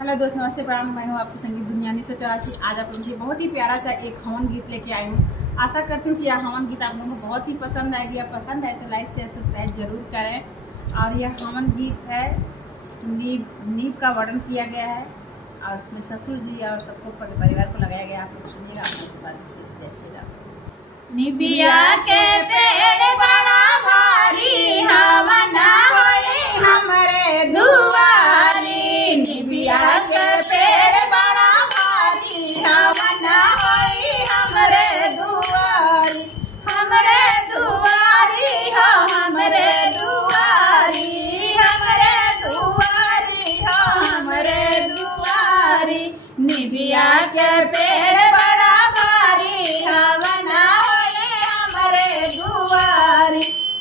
Hello दोस्त, नमस्ते, प्रणाम। मैं हूँ आपकी संगीत दुनिया 1984। आज आप लोगों के बहुत ही प्यारा सा एक हवन गीत लेके आई हूँ। आशा करती हूँ कि यह हवन गीत आप लोगों को बहुत ही पसंद आएगी। आप पसंद आए तो लाइक शेयर सब्सक्राइब जरूर करें। और यह हवन गीत है, नींव का वर्णन किया गया है और उसमें ससुर जी और सबको परिवार को लगाया गया। आप लोग सुनिएगा अपने बात से। जय श्री राम। निबिया के पेड़ बड़ा भारी हवन होई हमरे दुआरी। निबिया के पेड़ बड़ा भारी हवन होई हमरे दुआरी। हमरे दुआरी हो हमरे दुआरी। हमरे दुआरी हो हमरे दुआरी। निबिया के पेड़ बड़ा भारी हवन दुआरी।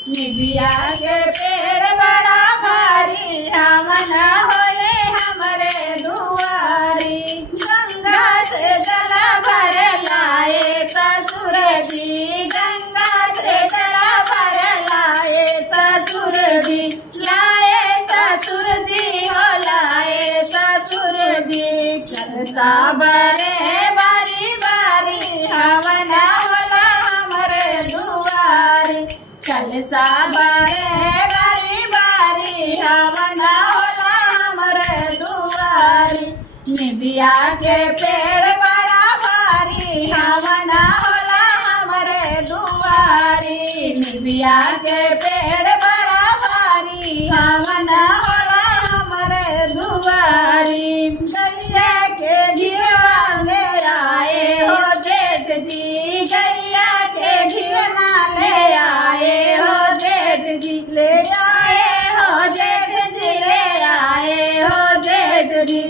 निबिया के पेड़ बड़ा भारी हवन होए हमरे दुआरी। गंगा से जल भर लाए ससुर जी। गंगा से जल भर लाए ससुर जी। लाए ससुर जी हो लाए ससुर जी। चलता बड़े बारी बारी हवन होला हमरे दुआरी। कलसा बारे बारी बारी हवन होला हमरे दुआरी। निबिया के पेड़ बड़ा भारी हवन होला हमरे दुआरी। निबिया के पेड़ बड़ा भारी हवन होला हमरे दुआरी। गैया के घिवा ले आए हो जेठ जी। गैया के घिवा ले आए हो जेठ जी। ले आए हो जेठ जी। ले आए हो जेठ जी।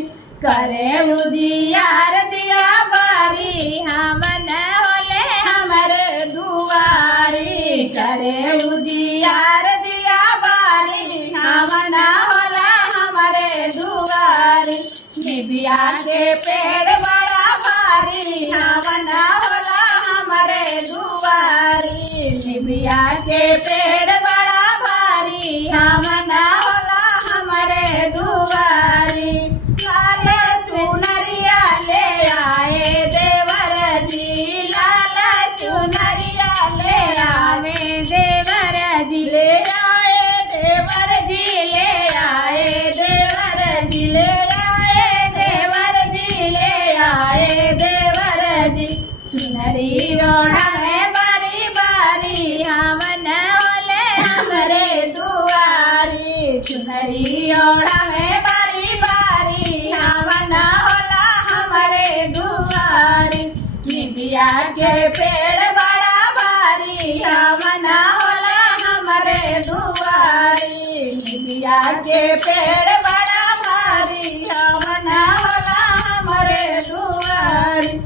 करे उजियार दिया बारी हमन होले हमरे दुआरी। करे उजियार दिया बारी हमन होला हमरे दुआरी। निबिया के पेड़ बड़ा भारी हवन होला हमरे दुआरी। निबिया के पेड़ बड़ा भारी हवन होला हमरे दुआरी। लाल चुनरिया ले आए देवर जी। लाल चुनरिया ले आवे देवर जी। ले आए देवर जी। ले आए देवर जी। ले आए देवर जी। ले आए देवर जी। चुनरी ओढ़े बारी बारी हवन होले हमरे दुआरी। चुनरी ओढ़े बारी बारी हवन होला हमरे दुआरी। निबिया के पेड़ बड़ा भारी हवन होला हमरे दुआरी। निबिया के पेड़ बड़ा भारी हवन होला हमरे दुआरी।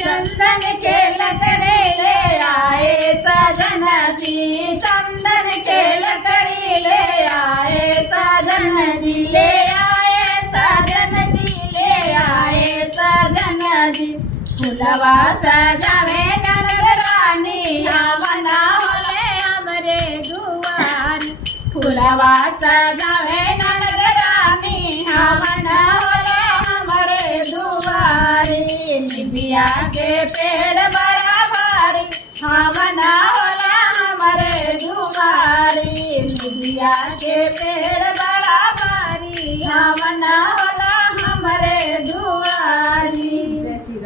चंदन के लकड़ी ले आए सजन जी। चंदन के लकड़ी ले आए सजन जी। ले आए सजन जी। ले आए सजन जी। फुलवा सजावे नंद रानी हवन होले हमरे दुआरी। फुलवा सजावे नंद रानी हवन होले हमरे दुआरी। निबिया के पेड़ बड़ा भारी हवन होला हमरे दुआरी। निबिया के पेड़ बड़ा भारी हवन होला